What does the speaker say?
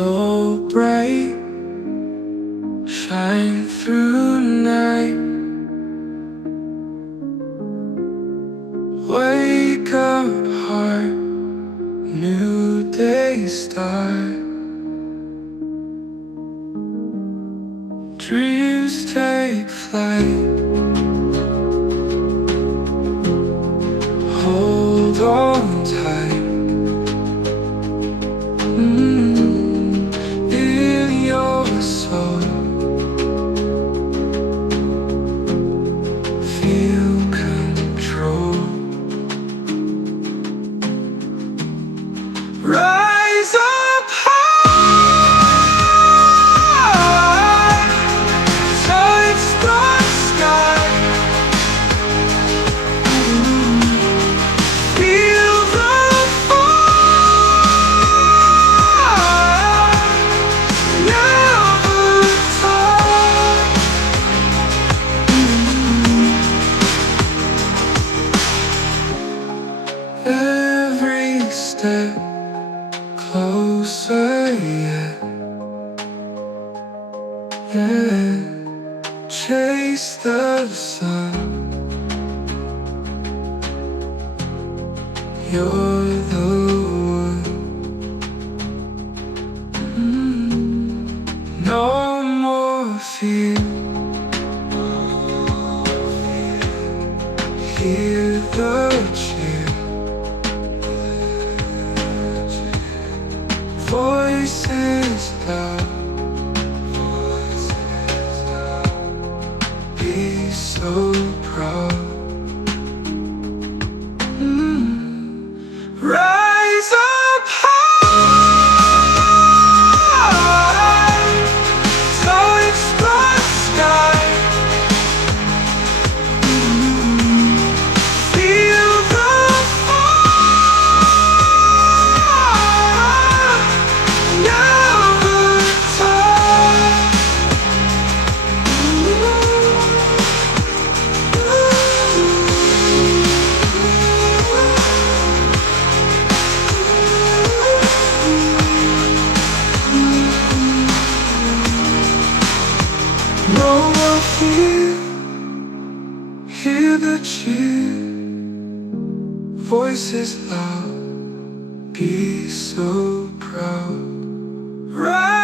so bright, shine through night. Wake up heart, new day start. Dreams take flight. Hold on tight. In your soul, feel control. Rise up high, touch the sky. Feel the fire, never die. Every step closer, yeah. Chase the sun. You're the one. No more fear. Hear the cheer. Voices loud. Be so proud. Rise up high, touch the sky. Feel the fire, never die. No more fear, hear the cheer. Voices loud, be so proud. Right.